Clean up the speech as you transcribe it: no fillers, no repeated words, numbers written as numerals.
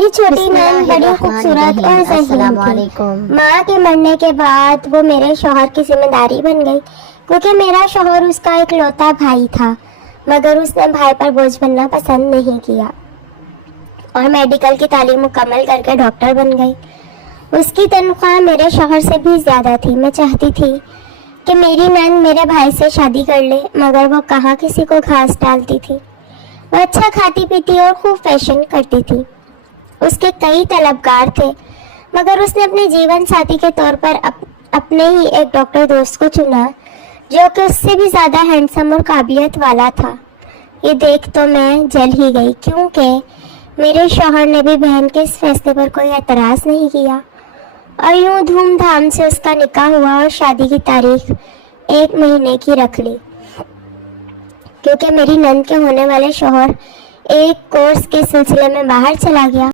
میری چھوٹی نند بڑی خوبصورت اور ذہین تھی۔ ماں کے مرنے کے بعد وہ میرے شوہر کی ذمہ داری بن گئی، کیونکہ میرا شوہر اس کا اکلوتا بھائی تھا، مگر اس نے بھائی پر بوجھ بننا پسند نہیں کیا اور میڈیکل کی تعلیم مکمل کر کے ڈاکٹر بن گئی۔ اس کی تنخواہ میرے شوہر سے بھی زیادہ تھی۔ میں چاہتی تھی کہ میری نند میرے بھائی سے شادی کر لے، مگر وہ کہاں کسی کو گھاس ڈالتی تھی۔ وہ اچھا کھاتی پیتی اور خوب فیشن کرتی تھی۔ اس کے کئی طلبگار تھے، مگر اس نے اپنے جیون ساتھی کے طور پر اپنے ہی ایک ڈاکٹر دوست کو چنا، جو کہ اس سے بھی زیادہ ہینڈسم اور قابلیت والا تھا۔ یہ دیکھ تو میں جل ہی گئی، کیونکہ میرے شوہر نے بھی بہن کے اس فیصلے پر کوئی اعتراض نہیں کیا، اور یوں دھوم دھام سے اس کا نکاح ہوا اور شادی کی تاریخ 1 مہینے کی رکھ لی، کیونکہ میری نند کے ہونے والے شوہر ایک کورس کے سلسلے میں باہر چلا گیا۔